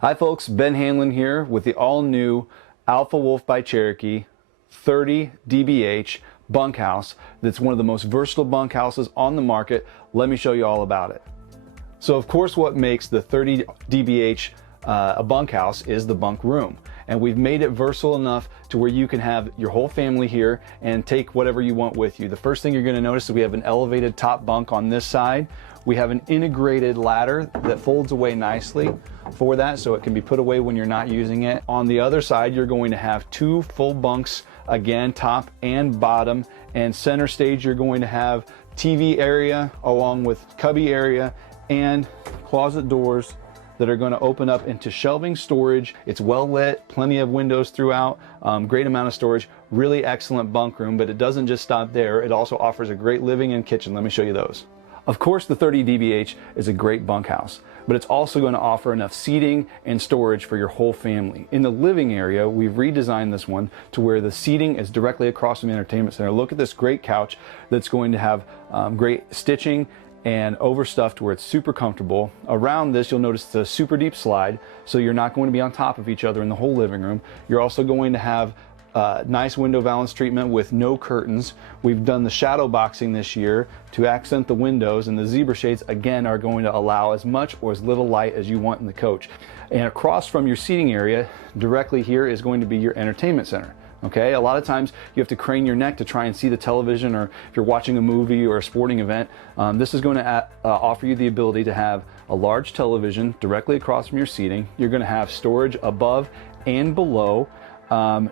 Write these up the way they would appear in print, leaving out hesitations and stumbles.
Hi folks, Ben Hanlon here with the all-new Alpha Wolf by Cherokee 30 dBH bunkhouse. That's one of the most versatile bunkhouses on the market. Let me show you all about it. So of course what makes the 30 dBH a bunkhouse is the bunk room. And we've made it versatile enough to where you can have your whole family here and take whatever you want with you. The first thing you're going to notice is we have an elevated top bunk on this side. We have an integrated ladder that folds away nicely for that, so it can be put away when you're not using it. On the other side, you're going to have two full bunks, again, top and bottom. And center stage, you're going to have TV area along with cubby area and closet doors that are going to open up into shelving storage. It's well lit, plenty of windows throughout, great amount of storage, really excellent bunk room, but it doesn't just stop there. It also offers a great living and kitchen. Let me show you those. Of course, the 30 dBH is a great bunkhouse, but it's also going to offer enough seating and storage for your whole family. In the living area, we've redesigned this one to where the seating is directly across from the entertainment center. Look at this great couch that's going to have great stitching and overstuffed where it's super comfortable. Around this, you'll notice the super deep slide, so you're not going to be on top of each other in the whole living room. You're also going to have nice window valance treatment with no curtains. We've done the shadow boxing this year to accent the windows, and the zebra shades again are going to allow as much or as little light as you want in the coach. And across from your seating area, directly here is going to be your entertainment center. Okay, a lot of times you have to crane your neck to try and see the television, or if you're watching a movie or a sporting event. This is going to offer you the ability to have a large television directly across from your seating. You're going to have storage above and below.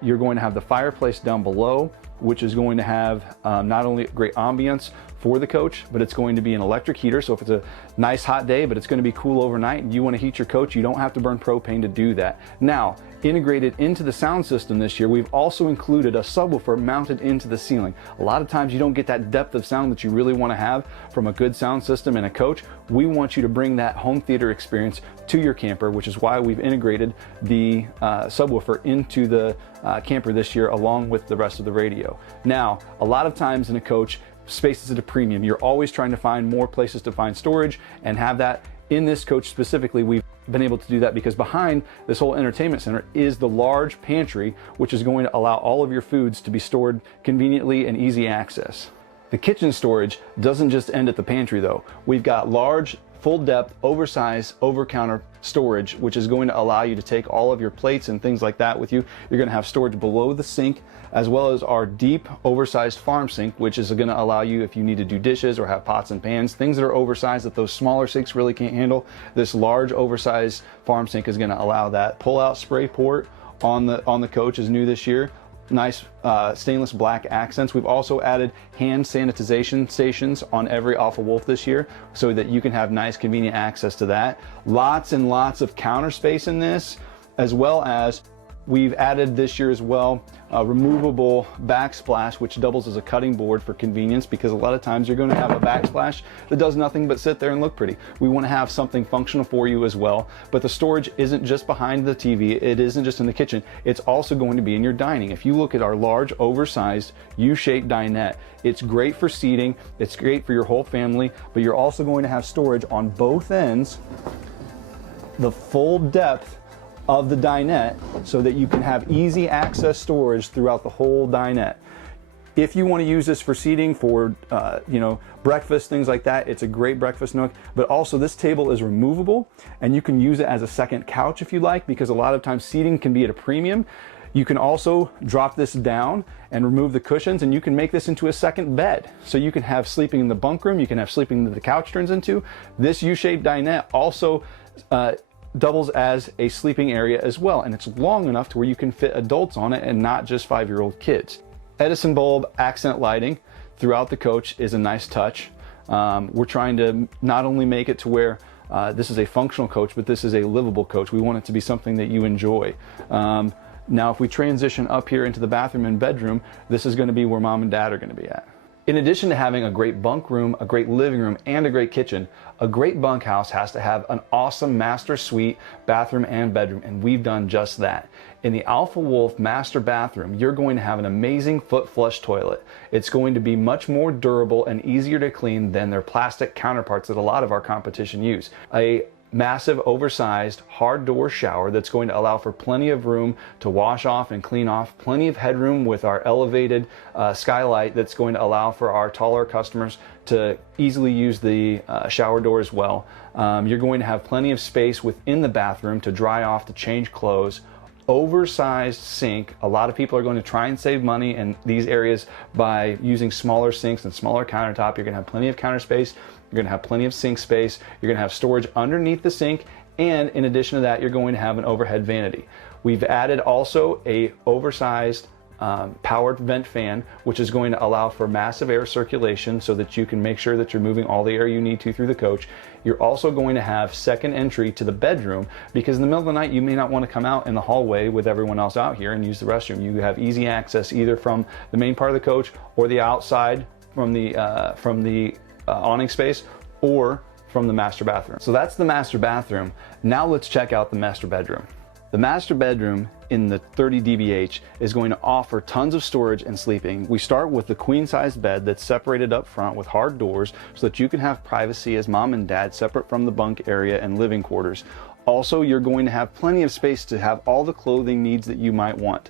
You're going to have the fireplace down below, which is going to have not only great ambience for the coach, but it's going to be an electric heater. So if it's a nice hot day, but it's going to be cool overnight and you want to heat your coach, you don't have to burn propane to do that. Now, integrated into the sound system this year, we've also included a subwoofer mounted into the ceiling. A lot of times you don't get that depth of sound that you really want to have from a good sound system in a coach. We want you to bring that home theater experience to your camper, which is why we've integrated the subwoofer into the camper this year along with the rest of the radio. Now, a lot of times in a coach, space is at a premium. You're always trying to find more places to find storage and have that. In this coach specifically, we've been able to do that because behind this whole entertainment center is the large pantry, which is going to allow all of your foods to be stored conveniently and easy access. The kitchen storage doesn't just end at the pantry though. We've got large, full depth, oversized, over-counter storage, which is going to allow you to take all of your plates and things like that with you. You're going to have storage below the sink, as well as our deep, oversized farm sink, which is going to allow you, if you need to do dishes or have pots and pans, things that are oversized that those smaller sinks really can't handle. This large, oversized farm sink is going to allow that. Pull-out spray port on the coach is new this year. Nice stainless black accents. We've also added hand sanitization stations on every Alpha Wolf this year so that you can have nice convenient access to that. Lots and lots of counter space in this, as well as we've added this year as well a removable backsplash, which doubles as a cutting board for convenience, because a lot of times you're going to have a backsplash that does nothing but sit there and look pretty. We want to have something functional for you as well, but the storage isn't just behind the TV, it isn't just in the kitchen, it's also going to be in your dining. If you look at our large, oversized, U-shaped dinette, it's great for seating, it's great for your whole family, but you're also going to have storage on both ends, the full depth of the dinette, so that you can have easy access storage throughout the whole dinette. If you want to use this for seating, for breakfast, things like that, it's a great breakfast nook. But also this table is removable and you can use it as a second couch if you like, because a lot of times seating can be at a premium. You can also drop this down and remove the cushions, and you can make this into a second bed. So you can have sleeping in the bunk room, you can have sleeping that the couch turns into. This U-shaped dinette also doubles as a sleeping area as well, and it's long enough to where you can fit adults on it and not just 5-year-old kids. Edison bulb accent lighting throughout the coach is a nice touch. We're trying to not only make it to where this is a functional coach, but this is a livable coach. We want it to be something that you enjoy. Now if we transition up here into the bathroom and bedroom, this is going to be where mom and dad are going to be at. In addition to having a great bunk room, a great living room, and a great kitchen, a great bunkhouse has to have an awesome master suite, bathroom, and bedroom, and we've done just that. In the Alpha Wolf master bathroom, you're going to have an amazing foot flush toilet. It's going to be much more durable and easier to clean than their plastic counterparts that a lot of our competition use. A massive, oversized, hard door shower that's going to allow for plenty of room to wash off and clean off, plenty of headroom with our elevated skylight that's going to allow for our taller customers to easily use the shower door as well. You're going to have plenty of space within the bathroom to dry off, to change clothes. Oversized sink. A lot of people are going to try and save money in these areas by using smaller sinks and smaller countertop. You're going to have plenty of counter space. You're going to have plenty of sink space. You're going to have storage underneath the sink. And in addition to that, you're going to have an overhead vanity. We've added also a oversized powered vent fan, which is going to allow for massive air circulation so that you can make sure that you're moving all the air you need to through the coach. You're also going to have second entry to the bedroom, because in the middle of the night you may not want to come out in the hallway with everyone else out here and use the restroom. You have easy access either from the main part of the coach or the outside from the awning space or from the master bathroom. So that's the master bathroom. Now let's check out the master bedroom. The master bedroom in the 30 dBH is going to offer tons of storage and sleeping. We start with the queen size bed that's separated up front with hard doors so that you can have privacy as mom and dad, separate from the bunk area and living quarters. Also, you're going to have plenty of space to have all the clothing needs that you might want.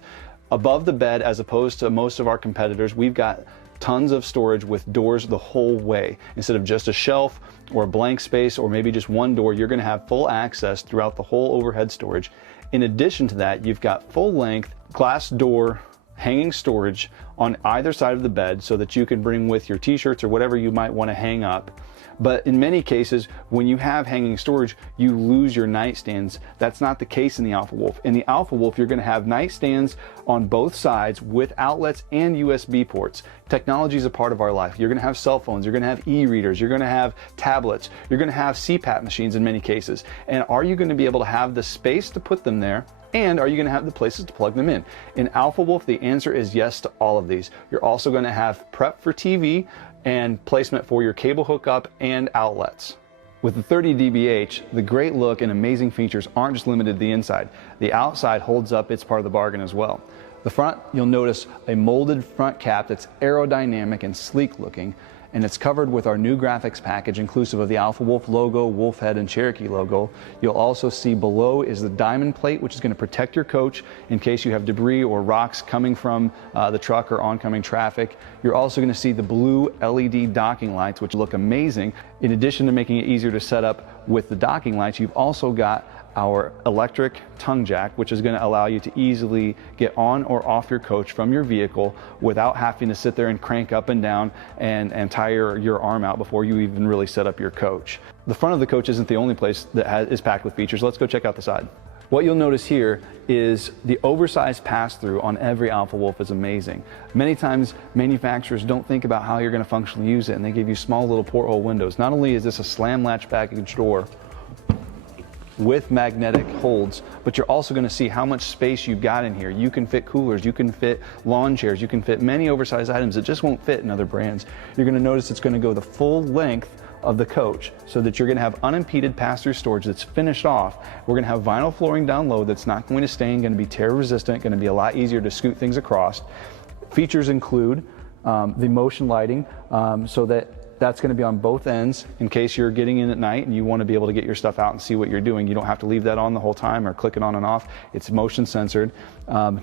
Above the bed, as opposed to most of our competitors, we've got tons of storage with doors the whole way. Instead of just a shelf or a blank space or maybe just one door, you're going to have full access throughout the whole overhead storage. In addition to that, you've got full length glass door hanging storage on either side of the bed so that you can bring with your t-shirts or whatever you might want to hang up. But in many cases, when you have hanging storage, you lose your nightstands. That's not the case in the Alpha Wolf. In the Alpha Wolf, you're going to have nightstands on both sides with outlets and USB ports. Technology is a part of our life. You're going to have cell phones, you're going to have e-readers, you're going to have tablets, you're going to have CPAP machines in many cases. And are you going to be able to have the space to put them there? And are you going to have the places to plug them in? In Alpha Wolf, the answer is yes to all of these. You're also going to have prep for TV and placement for your cable hookup and outlets. With the 30 dBH, the great look and amazing features aren't just limited to the inside. The outside holds up its part of the bargain as well. The front, you'll notice a molded front cap that's aerodynamic and sleek looking, and it's covered with our new graphics package inclusive of the Alpha Wolf logo, Wolf Head, and Cherokee logo. You'll also see below is the diamond plate, which is going to protect your coach in case you have debris or rocks coming from the truck or oncoming traffic. You're also going to see the blue LED docking lights, which look amazing. In addition to making it easier to set up with the docking lights, you've also got our electric tongue jack, which is going to allow you to easily get on or off your coach from your vehicle without having to sit there and crank up and down and tire your arm out before you even really set up your coach. The front of the coach isn't the only place that is packed with features. Let's go check out the side. What you'll notice here is the oversized pass-through on every Alpha Wolf is amazing. Many times manufacturers don't think about how you're going to functionally use it, and they give you small little porthole windows. Not only is this a slam latch package door with magnetic holds, but you're also going to see how much space you've got in here. You can fit coolers, you can fit lawn chairs, you can fit many oversized items that just won't fit in other brands. You're going to notice it's going to go the full length of the coach so that you're going to have unimpeded pass-through storage that's finished off. We're going to have vinyl flooring down low that's not going to stain, going to be tear resistant, going to be a lot easier to scoot things across. Features include the motion lighting, so that's going to be on both ends in case you're getting in at night and you want to be able to get your stuff out and see what you're doing. You don't have to leave that on the whole time or click it on and off. It's motion censored.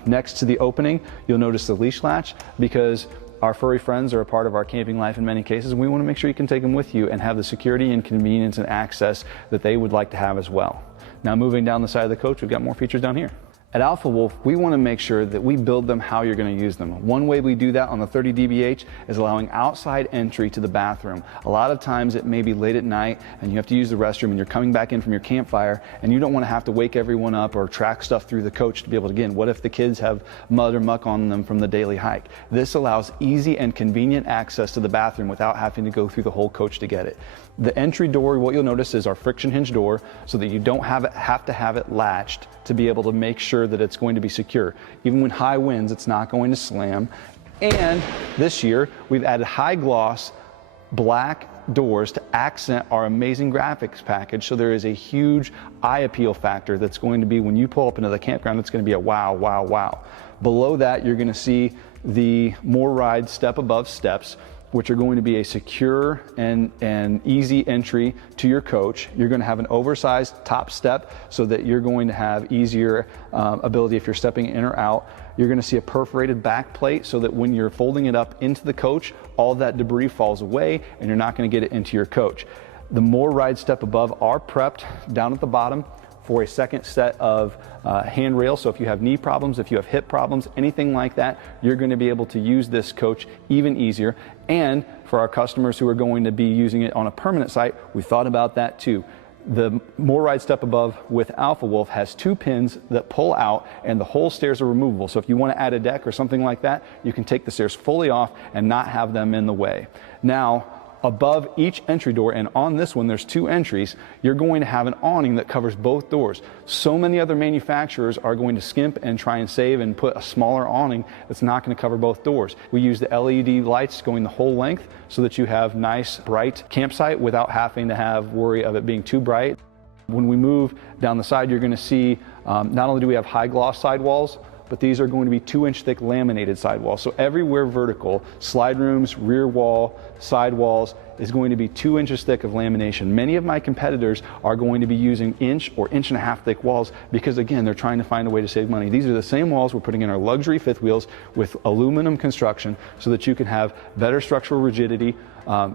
Next to the opening, you'll notice the leash latch, because our furry friends are a part of our camping life in many cases. We want to make sure you can take them with you and have the security and convenience and access that they would like to have as well. Now, moving down the side of the coach, we've got more features down here. At Alpha Wolf, we want to make sure that we build them how you're going to use them. One way we do that on the 30 dBH is allowing outside entry to the bathroom. A lot of times it may be late at night and you have to use the restroom and you're coming back in from your campfire and you don't want to have to wake everyone up or track stuff through the coach to be able to get in. What if the kids have mud or muck on them from the daily hike? This allows easy and convenient access to the bathroom without having to go through the whole coach to get it. The entry door, what you'll notice, is our friction hinge door so that you don't have to have it latched to be able to make sure that it's going to be secure. Even when high winds, it's not going to slam. And this year, we've added high gloss black doors to accent our amazing graphics package, so there is a huge eye appeal factor that's going to be, when you pull up into the campground, it's going to be a wow, wow, wow. Below that, you're going to see the More Ride step above steps. which are going to be a secure and easy entry to your coach. You're going to have an oversized top step so that you're going to have easier ability if you're stepping in or out. You're going to see a perforated back plate so that when you're folding it up into the coach, all that debris falls away and you're not going to get it into your coach. The more ride step above are prepped down at the bottom for a second set of handrails. So if you have knee problems, if you have hip problems, anything like that, you're going to be able to use this coach even easier. And for our customers who are going to be using it on a permanent site, we thought about that too. The more ride step above with Alpha Wolf has 2 pins that pull out and the whole stairs are removable. So if you want to add a deck or something like that, you can take the stairs fully off and not have them in the way. Now, above each entry door, and on this one there's 2 entries, you're going to have an awning that covers both doors. So many other manufacturers are going to skimp and try and save and put a smaller awning that's not going to cover both doors. We use the LED lights going the whole length so that you have nice bright campsite without having to have worry of it being too bright. When we move down the side, you're going to see not only do we have high gloss sidewalls, but these are going to be 2-inch thick laminated sidewalls. So everywhere vertical, slide rooms, rear wall, sidewalls, is going to be 2 inches thick of lamination. Many of my competitors are going to be using inch or inch-and-a-half thick walls because, again, they're trying to find a way to save money. These are the same walls we're putting in our luxury fifth wheels with aluminum construction so that you can have better structural rigidity,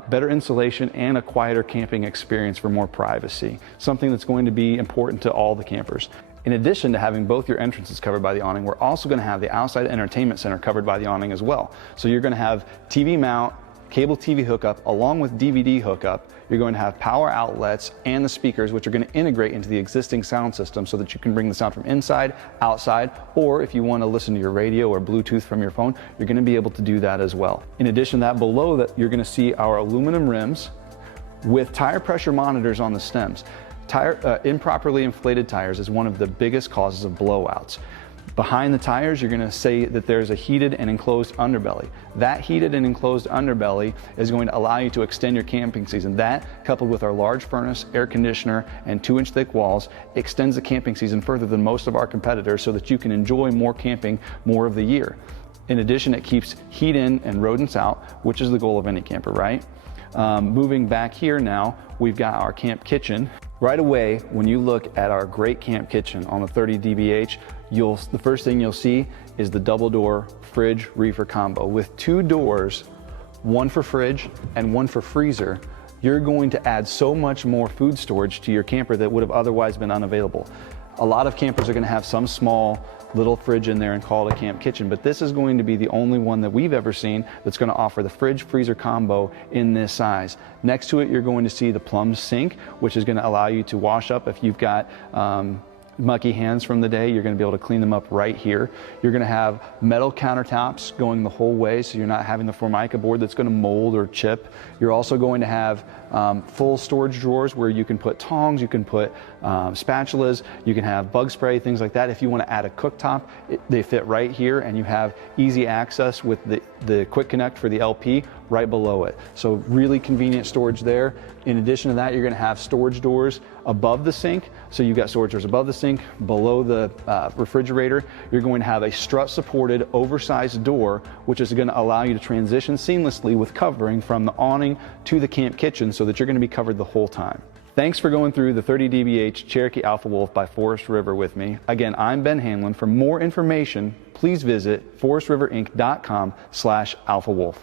better insulation, and a quieter camping experience for more privacy. Something that's going to be important to all the campers. In addition to having both your entrances covered by the awning, we're also going to have the outside entertainment center covered by the awning as well. So you're going to have TV mount, cable TV hookup, along with DVD hookup. You're going to have power outlets and the speakers, which are going to integrate into the existing sound system so that you can bring the sound from inside, outside, or if you want to listen to your radio or Bluetooth from your phone, you're going to be able to do that as well. In addition to that, below that, you're going to see our aluminum rims with tire pressure monitors on the stems. Improperly inflated tires is one of the biggest causes of blowouts. Behind the tires, you're going to see that there's a heated and enclosed underbelly. That heated and enclosed underbelly is going to allow you to extend your camping season. That, coupled with our large furnace, air conditioner, and 2-inch thick walls, extends the camping season further than most of our competitors so that you can enjoy more camping more of the year. In addition, it keeps heat in and rodents out, which is the goal of any camper, right? Moving back here now, we've got our camp kitchen. Right away, when you look at our great camp kitchen on the 30 DBH, the first thing you'll see is the double door fridge reefer combo. With 2 doors, one for fridge and one for freezer, you're going to add so much more food storage to your camper that would have otherwise been unavailable. A lot of campers are going to have some small little fridge in there and call it a camp kitchen, but this is going to be the only one that we've ever seen that's going to offer the fridge freezer combo in this size. Next to it, you're going to see the plumbed sink, which is going to allow you to wash up if you've got mucky hands from the day. You're going to be able to clean them up right here. You're going to have metal countertops going the whole way, so you're not having the Formica board that's going to mold or chip. You're also going to have full storage drawers where you can put tongs, you can put spatulas, you can have bug spray, things like that. If you want to add a cooktop, they fit right here, and you have easy access with the quick connect for the LP right below it. So really convenient storage there. In addition to that, you're going to have storage doors above the sink. So you've got storage doors above the sink, below the refrigerator. You're going to have a strut supported oversized door, which is going to allow you to transition seamlessly with covering from the awning to the camp kitchen so that you're going to be covered the whole time. Thanks for going through the 30 DBH Cherokee Alpha Wolf by Forest River with me. Again, I'm Ben Hanlon. For more information, please visit forestriverinc.com/alphawolf.